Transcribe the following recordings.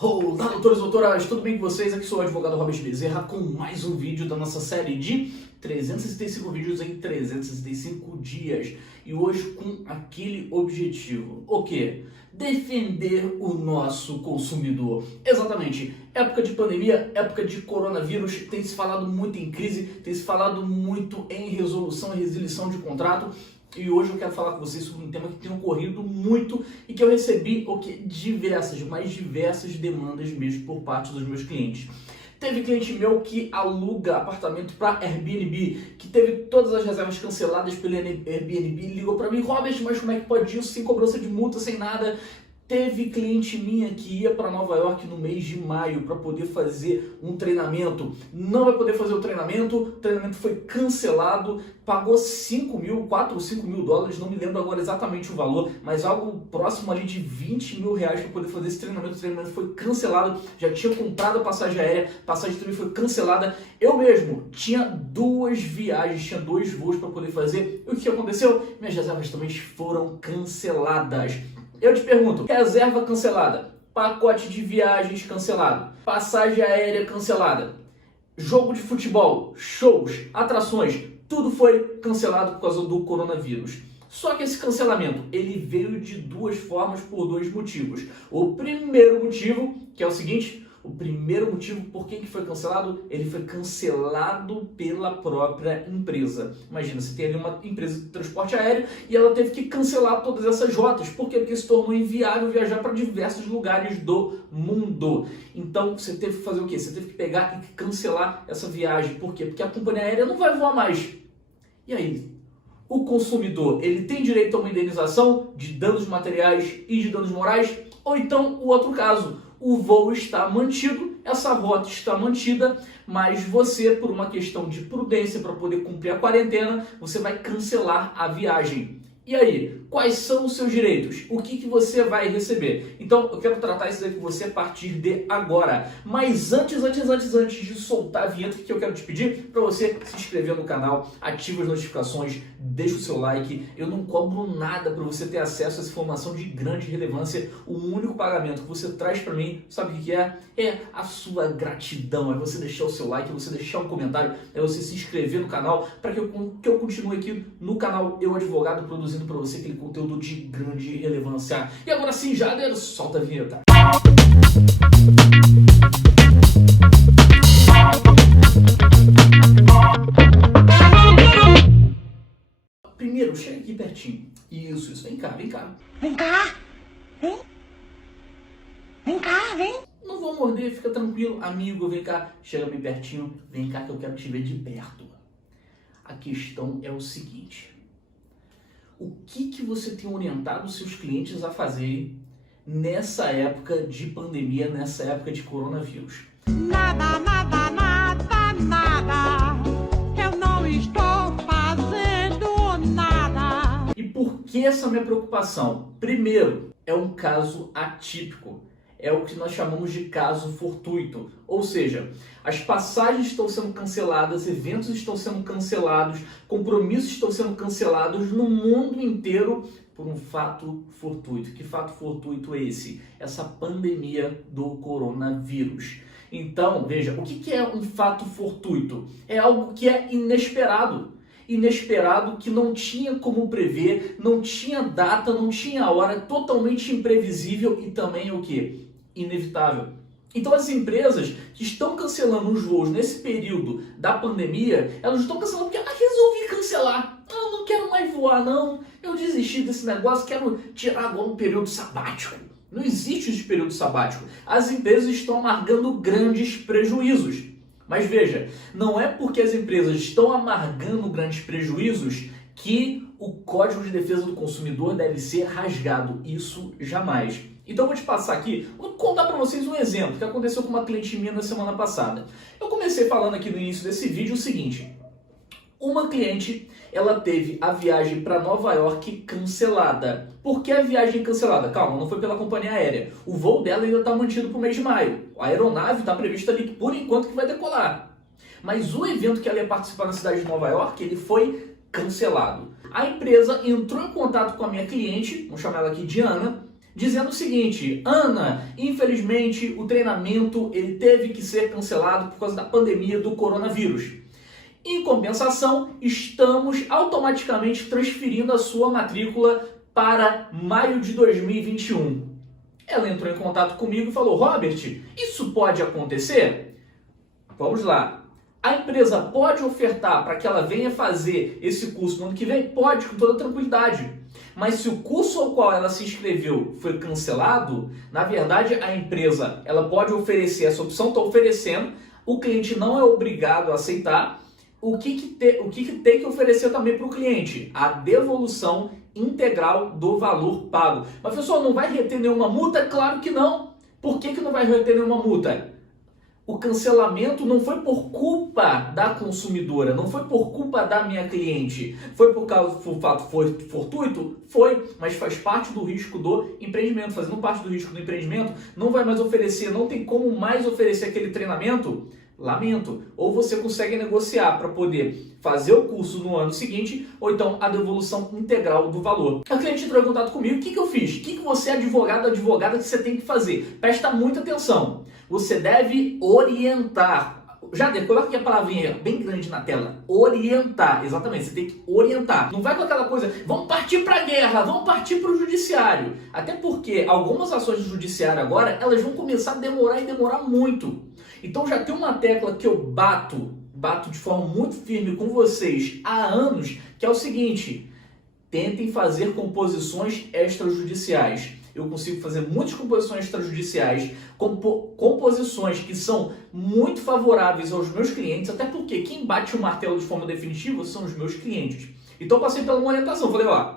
Olá, doutores e doutoras, tudo bem com vocês? Aqui sou o advogado Robert Bezerra com mais um vídeo da nossa série de 365 vídeos em 365 dias. E hoje com aquele objetivo, o quê? Defender o nosso consumidor. Exatamente, época de pandemia, época de coronavírus, tem se falado muito em crise, tem se falado muito em resolução e resilição de contrato. E hoje eu quero falar com vocês sobre um tema que tem ocorrido muito e que eu recebi diversas demandas mesmo por parte dos meus clientes. Teve cliente meu que aluga apartamento para Airbnb, que teve todas as reservas canceladas pelo Airbnb, ligou para mim: Robert, mas como é que pode isso sem cobrança de multa, sem nada? Teve cliente minha que ia para Nova York no mês de maio para poder fazer um treinamento. Não vai poder fazer o treinamento foi cancelado, pagou 4 ou 5 mil dólares, não me lembro agora exatamente o valor, mas algo próximo ali de 20 mil reais para poder fazer esse treinamento. O treinamento foi cancelado, já tinha comprado a passagem aérea, a passagem também foi cancelada. Eu mesmo tinha 2 viagens, tinha 2 voos para poder fazer. E o que aconteceu? Minhas reservas também foram canceladas. Eu te pergunto, reserva cancelada, pacote de viagens cancelado, passagem aérea cancelada, jogo de futebol, shows, atrações, tudo foi cancelado por causa do coronavírus. Só que esse cancelamento, ele veio de 2 formas por 2 motivos. O primeiro motivo, que é o seguinte: o primeiro motivo por que foi cancelado, ele foi cancelado pela própria empresa. Imagina, você tem ali uma empresa de transporte aéreo e ela teve que cancelar todas essas rotas. Por quê? Porque se tornou inviável viajar para diversos lugares do mundo. Então você teve que fazer o quê? Você teve que pegar e cancelar essa viagem. Por quê? Porque a companhia aérea não vai voar mais. E aí? O consumidor, ele tem direito a uma indenização de danos materiais e de danos morais? Ou então o outro caso: o voo está mantido, essa rota está mantida, mas você, por uma questão de prudência, para poder cumprir a quarentena, você vai cancelar a viagem. E aí, quais são os seus direitos? O que você vai receber? Então, eu quero tratar isso aí com você a partir de agora. Mas antes de soltar a vinheta, o que eu quero te pedir? Para você se inscrever no canal, ative as notificações, deixa o seu like. Eu não cobro nada para você ter acesso a essa informação de grande relevância. O único pagamento que você traz para mim, sabe o que é? É a sua gratidão. É você deixar o seu like, é você deixar um comentário, é você se inscrever no canal para que eu continue aqui no canal Eu Advogado produzindo para você aquele conteúdo de grande relevância. E agora sim, Jader, solta a vinheta. Primeiro, chega aqui pertinho. Isso, vem cá. Vem cá, vem. Vem cá, vem. Não vou morder, fica tranquilo. Amigo, vem cá, chega bem pertinho. Vem cá que eu quero te ver de perto. A questão é o seguinte: o que você tem orientado os seus clientes a fazerem nessa época de pandemia, nessa época de coronavírus? Nada. Eu não estou fazendo nada. E por que essa minha preocupação? Primeiro, é um caso atípico. É o que nós chamamos de caso fortuito. Ou seja, as passagens estão sendo canceladas, eventos estão sendo cancelados, compromissos estão sendo cancelados no mundo inteiro por um fato fortuito. Que fato fortuito é esse? Essa pandemia do coronavírus. Então, veja, o que é um fato fortuito? É algo que é inesperado. Inesperado, que não tinha como prever, não tinha data, não tinha hora, totalmente imprevisível e também o quê? Inevitável. Então as empresas que estão cancelando os voos nesse período da pandemia, elas estão cancelando porque resolvi cancelar. Eu não quero mais voar não, eu desisti desse negócio, quero tirar agora um período sabático. Não existe esse período sabático. As empresas estão amargando grandes prejuízos. Mas veja, não é porque as empresas estão amargando grandes prejuízos que o Código de Defesa do Consumidor deve ser rasgado. Isso jamais. Então eu vou te passar aqui, vou contar para vocês um exemplo que aconteceu com uma cliente minha na semana passada. Eu comecei falando aqui no início desse vídeo o seguinte: uma cliente, ela teve a viagem para Nova York cancelada. Por que a viagem cancelada? Calma, não foi pela companhia aérea. O voo dela ainda está mantido para o mês de maio. A aeronave está prevista ali por enquanto que vai decolar. Mas o evento que ela ia participar na cidade de Nova York, ele foi cancelado. A empresa entrou em contato com a minha cliente, vamos chamar ela aqui de Ana, dizendo o seguinte: Ana, infelizmente o treinamento ele teve que ser cancelado por causa da pandemia do coronavírus. Em compensação, estamos automaticamente transferindo a sua matrícula para maio de 2021. Ela entrou em contato comigo e falou: Robert, isso pode acontecer? Vamos lá. A empresa pode ofertar para que ela venha fazer esse curso no ano que vem? Pode, com toda tranquilidade. Mas se o curso ao qual ela se inscreveu foi cancelado, na verdade a empresa ela pode oferecer, essa opção está oferecendo, o cliente não é obrigado a aceitar. O que tem que oferecer também para o cliente? A devolução integral do valor pago. Mas pessoal, não vai reter nenhuma multa? Claro que não. Por que não vai reter nenhuma multa? O cancelamento não foi por culpa da consumidora, não foi por culpa da minha cliente. Foi por causa do fato foi fortuito? Foi, mas faz parte do risco do empreendimento. Fazendo parte do risco do empreendimento, não vai mais oferecer, não tem como mais oferecer aquele treinamento? Lamento. Ou você consegue negociar para poder fazer o curso no ano seguinte, ou então a devolução integral do valor. A cliente entrou em contato comigo, o que eu fiz? O que você, advogado, advogada, que você tem que fazer? Presta muita atenção. Você deve orientar. Já coloca aqui a palavrinha bem grande na tela. Orientar. Exatamente, você tem que orientar. Não vai com aquela coisa, vamos partir para a guerra, vamos partir para o judiciário. Até porque algumas ações do judiciário agora, elas vão começar a demorar e demorar muito. Então já tem uma tecla que eu bato de forma muito firme com vocês há anos, que é o seguinte: tentem fazer composições extrajudiciais. Eu consigo fazer muitas composições extrajudiciais, composições que são muito favoráveis aos meus clientes, até porque quem bate o martelo de forma definitiva são os meus clientes. Então eu passei pela uma orientação, falei, ó,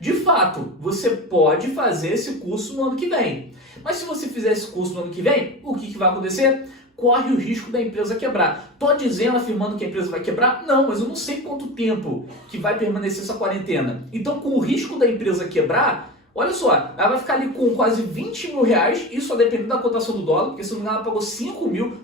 de fato, você pode fazer esse curso no ano que vem. Mas se você fizer esse curso no ano que vem, o que vai acontecer? Corre o risco da empresa quebrar. Tô dizendo, afirmando que a empresa vai quebrar? Não, mas eu não sei quanto tempo que vai permanecer essa quarentena. Então, com o risco da empresa quebrar, olha só, ela vai ficar ali com quase 20 mil reais, isso a depender da cotação do dólar, porque se não me engano ela pagou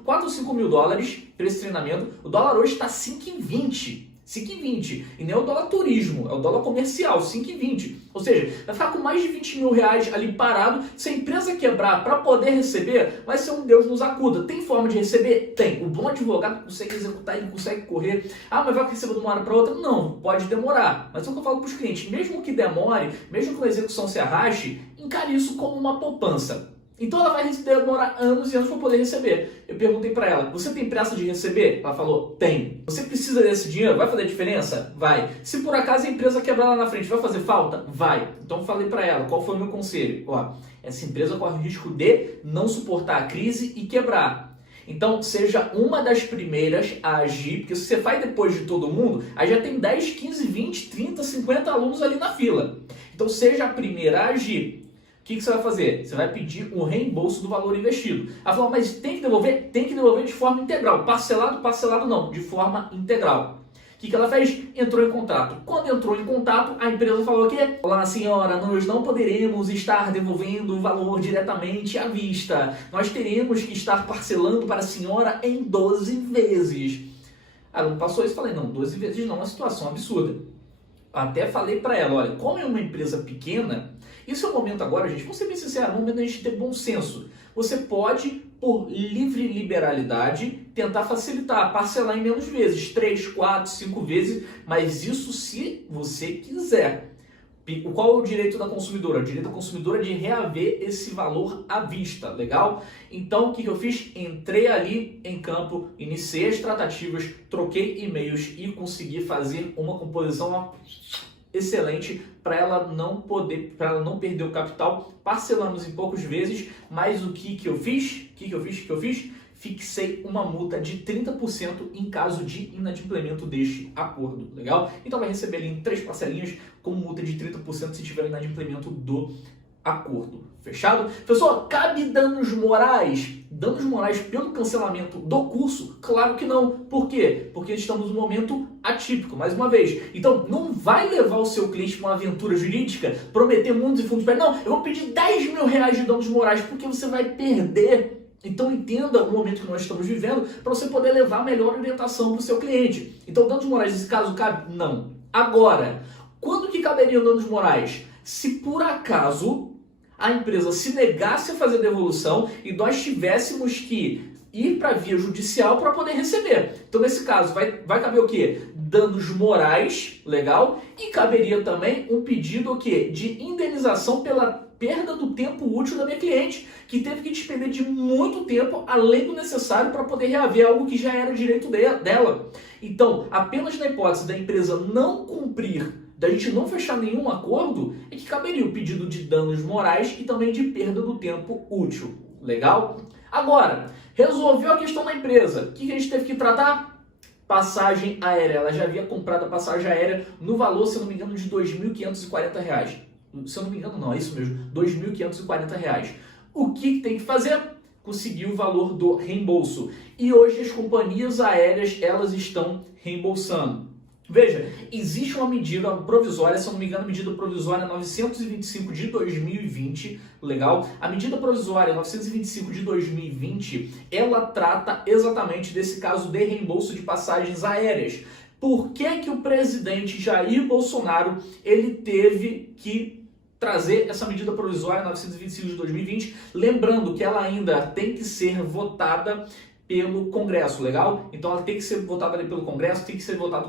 4 ou 5 mil dólares para esse treinamento. O dólar hoje está 5,20. 5,20. E nem é o dólar turismo, é o dólar comercial, 5,20. Ou seja, vai ficar com mais de 20 mil reais ali parado. Se a empresa quebrar para poder receber, vai ser um Deus nos acuda. Tem forma de receber? Tem. O bom advogado consegue executar, ele consegue correr. Ah, mas vai receber de uma hora para outra? Não, pode demorar. Mas é o que eu falo para os clientes, mesmo que demore, mesmo que a execução se arraste, encare isso como uma poupança. Então ela vai demorar anos e anos para poder receber. Eu perguntei para ela, você tem pressa de receber? Ela falou, tem. Você precisa desse dinheiro? Vai fazer diferença? Vai. Se por acaso a empresa quebrar lá na frente, vai fazer falta? Vai. Então eu falei para ela, qual foi o meu conselho? Ó, essa empresa corre o risco de não suportar a crise e quebrar. Então seja uma das primeiras a agir, porque se você faz depois de todo mundo, aí já tem 10, 15, 20, 30, 50 alunos ali na fila. Então seja a primeira a agir. O que você vai fazer? Você vai pedir um reembolso do valor investido. Ela falou, mas tem que devolver? Tem que devolver de forma integral. Parcelado, parcelado não, de forma integral. O que ela fez? Entrou em contato. Quando entrou em contato, a empresa falou o quê? Olá, senhora, nós não poderemos estar devolvendo o valor diretamente à vista. Nós teremos que estar parcelando para a senhora em 12 vezes. Ela não passou isso, falei, não, 12 vezes não, é uma situação absurda. Até falei para ela, olha, como é uma empresa pequena, isso é o momento agora, gente, vamos ser bem sinceros, é o momento da gente ter bom senso. Você pode, por livre liberalidade, tentar facilitar, parcelar em menos vezes, 3, 4, 5 vezes, mas isso se você quiser. Qual é o direito da consumidora? O direito da consumidora é de reaver esse valor à vista, legal? Então, o que eu fiz? Entrei ali em campo, iniciei as tratativas, troquei e-mails e consegui fazer uma composição excelente para ela não perder o capital. Parcelamos em poucas vezes, mas o que eu fiz? Fixei uma multa de 30% em caso de inadimplemento deste acordo, legal? Então vai receber ali em 3 parcelinhas com multa de 30% se tiver inadimplemento do acordo. Fechado? Pessoal, cabe danos morais? Danos morais pelo cancelamento do curso? Claro que não. Por quê? Porque estamos num momento atípico, mais uma vez. Então, não vai levar o seu cliente para uma aventura jurídica, prometer mundos e fundos para ele. Não, eu vou pedir 10 mil reais de danos morais, porque você vai perder. Então entenda o momento que nós estamos vivendo para você poder levar a melhor orientação para o seu cliente. Então, danos morais nesse caso cabe? Não. Agora, quando que caberiam danos morais? Se por acaso a empresa se negasse a fazer a devolução e nós tivéssemos que ir para a via judicial para poder receber. Então, nesse caso, vai caber o quê? Danos morais, legal? E caberia também um pedido o quê? De indenização pela perda do tempo útil da minha cliente, que teve que despender de muito tempo, além do necessário, para poder reaver algo que já era direito dela. Então, apenas na hipótese da empresa não cumprir, da gente não fechar nenhum acordo, é que caberia o pedido de danos morais e também de perda do tempo útil. Legal? Agora, resolveu a questão da empresa. O que a gente teve que tratar? Passagem aérea. Ela já havia comprado a passagem aérea no valor, se eu não me engano, de R$ 2.540. Se eu não me engano, não, é isso mesmo, R$ 2.540. O que tem que fazer? Conseguir o valor do reembolso. E hoje as companhias aéreas, elas estão reembolsando. Veja, existe uma medida provisória, se eu não me engano, a medida provisória 925 de 2020, legal? A medida provisória 925 de 2020, ela trata exatamente desse caso de reembolso de passagens aéreas. Por que o presidente Jair Bolsonaro, ele teve que trazer essa medida provisória 925 de 2020, lembrando que ela ainda tem que ser votada pelo Congresso, legal? Então ela tem que ser votada ali pelo Congresso, tem que ser votada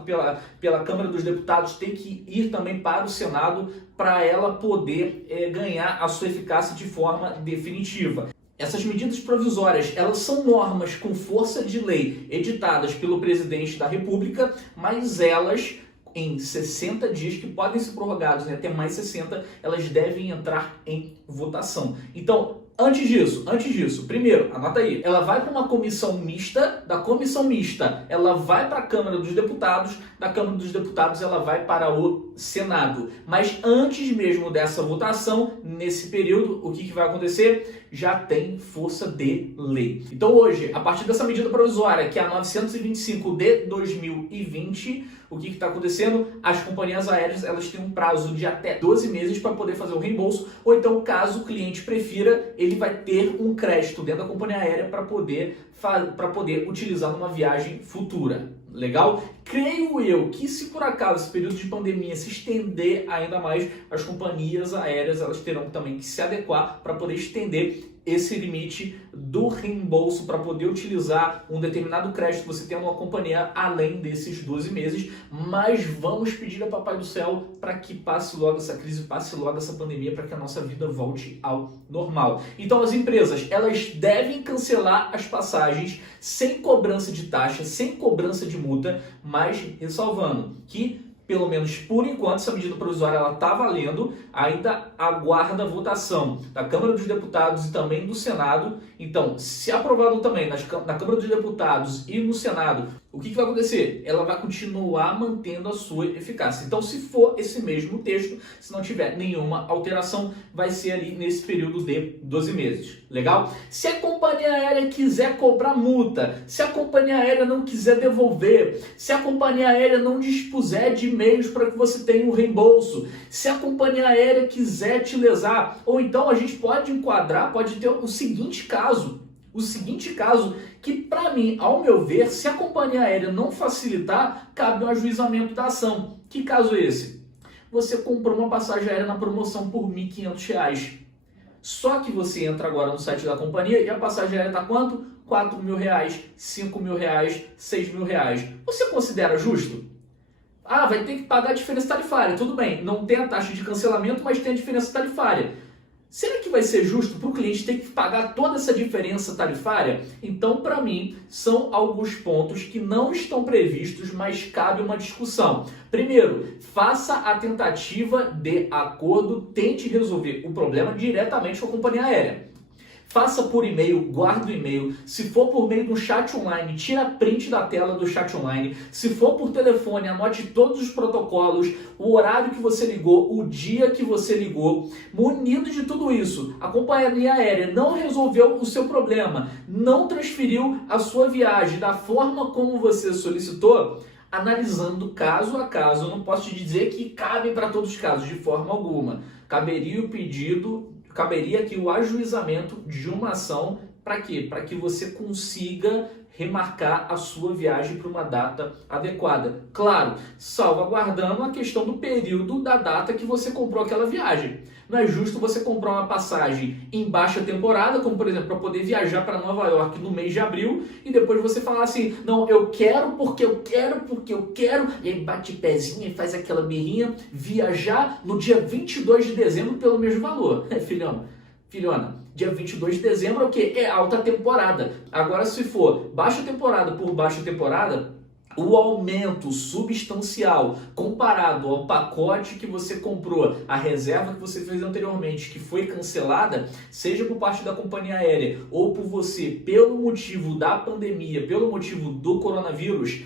pela Câmara dos Deputados, tem que ir também para o Senado para ela poder ganhar a sua eficácia de forma definitiva. Essas medidas provisórias, elas são normas com força de lei editadas pelo presidente da República, mas elas, em 60 dias, que podem ser prorrogados até mais 60, elas devem entrar em votação. Então, Antes disso, primeiro, anota aí, ela vai para uma comissão mista, da comissão mista ela vai para a Câmara dos Deputados, da Câmara dos Deputados ela vai para o Senado. Mas antes mesmo dessa votação, nesse período, o que vai acontecer? Já tem força de lei. Então hoje, a partir dessa medida provisória, que é a 925 de 2020, o que está acontecendo? As companhias aéreas, elas têm um prazo de até 12 meses para poder fazer o reembolso, ou então, caso o cliente prefira, ele vai ter um crédito dentro da companhia aérea para poder utilizar numa viagem futura. Legal? Creio eu que, se por acaso esse período de pandemia se estender ainda mais, as companhias aéreas, elas terão também que se adequar para poder estender esse limite do reembolso para poder utilizar um determinado crédito que você tem numa companhia além desses 12 meses, mas vamos pedir a Papai do Céu para que passe logo essa crise, passe logo essa pandemia, para que a nossa vida volte ao normal. Então as empresas, elas devem cancelar as passagens sem cobrança de taxa, sem cobrança de multa, mas ressalvando que, pelo menos por enquanto, essa medida provisória ela está valendo, ainda aguarda a votação da Câmara dos Deputados e também do Senado. Então, se aprovado também na Câmara dos Deputados e no Senado, o que vai acontecer? Ela vai continuar mantendo a sua eficácia. Então, se for esse mesmo texto, se não tiver nenhuma alteração, vai ser ali nesse período de 12 meses. Legal? Se a companhia aérea quiser cobrar multa, se a companhia aérea não quiser devolver, se a companhia aérea não dispuser de meios para que você tenha um reembolso, se a companhia aérea quiser te lesar, ou então a gente pode enquadrar, pode ter o seguinte caso, que para mim, ao meu ver, se a companhia aérea não facilitar, cabe um ajuizamento da ação. Que caso é esse? Você comprou uma passagem aérea na promoção por R$ 1.500. Só que você entra agora no site da companhia e a passagem aérea está quanto? R$ 4.000, R$ 5.000, R$ 6.000. Você considera justo? Ah, vai ter que pagar a diferença tarifária. Tudo bem, não tem a taxa de cancelamento, mas tem a diferença tarifária. Será que vai ser justo para o cliente ter que pagar toda essa diferença tarifária? Então, para mim, são alguns pontos que não estão previstos, mas cabe uma discussão. Primeiro, faça a tentativa de acordo, tente resolver o problema diretamente com a companhia aérea. Faça por e-mail, guarde o e-mail. Se for por meio do chat online, tira print da tela do chat online. Se for por telefone, anote todos os protocolos, o horário que você ligou, o dia que você ligou. Munido de tudo isso, a companhia aérea não resolveu o seu problema, não transferiu a sua viagem da forma como você solicitou. Analisando caso a caso, eu não posso te dizer que cabe para todos os casos, de forma alguma. Caberia aqui o ajuizamento de uma ação. Para quê? Para que você consiga remarcar a sua viagem para uma data adequada. Claro, salvaguardando a questão do período da data que você comprou aquela viagem. Não é justo você comprar uma passagem em baixa temporada, como por exemplo, para poder viajar para Nova York no mês de abril, e depois você falar assim, não, eu quero, porque eu quero, porque eu quero, e aí bate pezinho e faz aquela birrinha, viajar no dia 22 de dezembro pelo mesmo valor. Filhão, filhona, dia 22 de dezembro é o quê? É alta temporada. Agora, se for baixa temporada por baixa temporada, o aumento substancial comparado ao pacote que você comprou, a reserva que você fez anteriormente, que foi cancelada, seja por parte da companhia aérea ou por você, pelo motivo da pandemia, pelo motivo do coronavírus,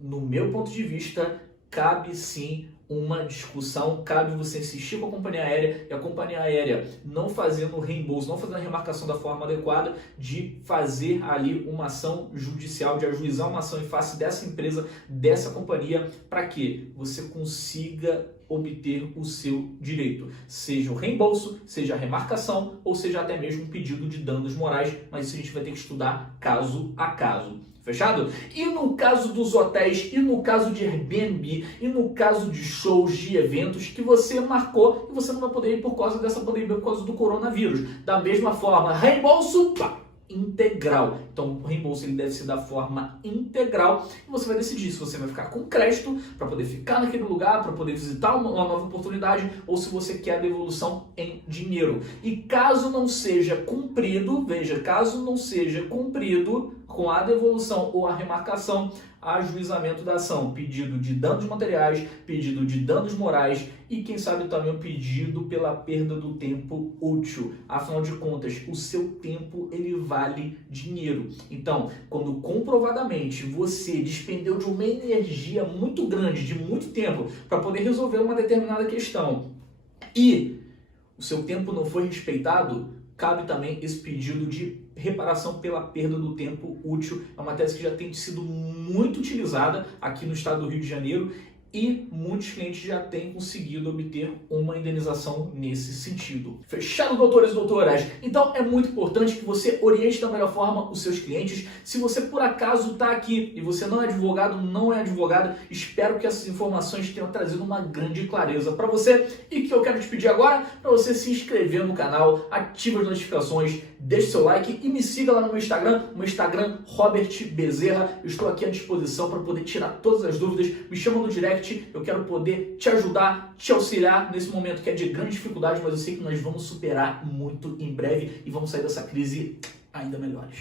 no meu ponto de vista, cabe sim uma discussão, cabe você insistir com a companhia aérea e a companhia aérea não fazendo o reembolso, não fazendo a remarcação da forma adequada, de fazer ali uma ação judicial, de ajuizar uma ação em face dessa empresa, dessa companhia, para que você consiga obter o seu direito, seja o reembolso, seja a remarcação ou seja até mesmo um pedido de danos morais, mas isso a gente vai ter que estudar caso a caso. Fechado? E no caso dos hotéis, e no caso de Airbnb, e no caso de shows, de eventos que você marcou e você não vai poder ir por causa dessa pandemia, por causa do coronavírus. Da mesma forma, reembolso integral. Então, o reembolso ele deve ser da forma integral e você vai decidir se você vai ficar com crédito para poder ficar naquele lugar, para poder visitar uma nova oportunidade ou se você quer a devolução em dinheiro. E caso não seja cumprido, veja, caso não seja cumprido com a devolução ou a remarcação, ajuizamento da ação, pedido de danos materiais, pedido de danos morais e quem sabe também o pedido pela perda do tempo útil. Afinal de contas, o seu tempo ele vale dinheiro. Então, quando comprovadamente você despendeu de uma energia muito grande, de muito tempo, para poder resolver uma determinada questão e o seu tempo não foi respeitado, cabe também esse pedido de reparação pela perda do tempo útil. É uma tese que já tem sido muito utilizada aqui no estado do Rio de Janeiro e muitos clientes já têm conseguido obter uma indenização nesse sentido. Fechado, doutores e doutoras? Então é muito importante que você oriente da melhor forma os seus clientes. Se você por acaso está aqui e você não é advogado, não é advogada, espero que essas informações tenham trazido uma grande clareza para você. E que eu quero te pedir agora para você se inscrever no canal, ative as notificações, deixe seu like e me siga lá no meu Instagram Robert Bezerra. Eu estou aqui à disposição para poder tirar todas as dúvidas. Me chama no direct. Eu quero poder te ajudar, te auxiliar nesse momento que é de grande dificuldade, mas eu sei que nós vamos superar muito em breve e vamos sair dessa crise ainda melhores.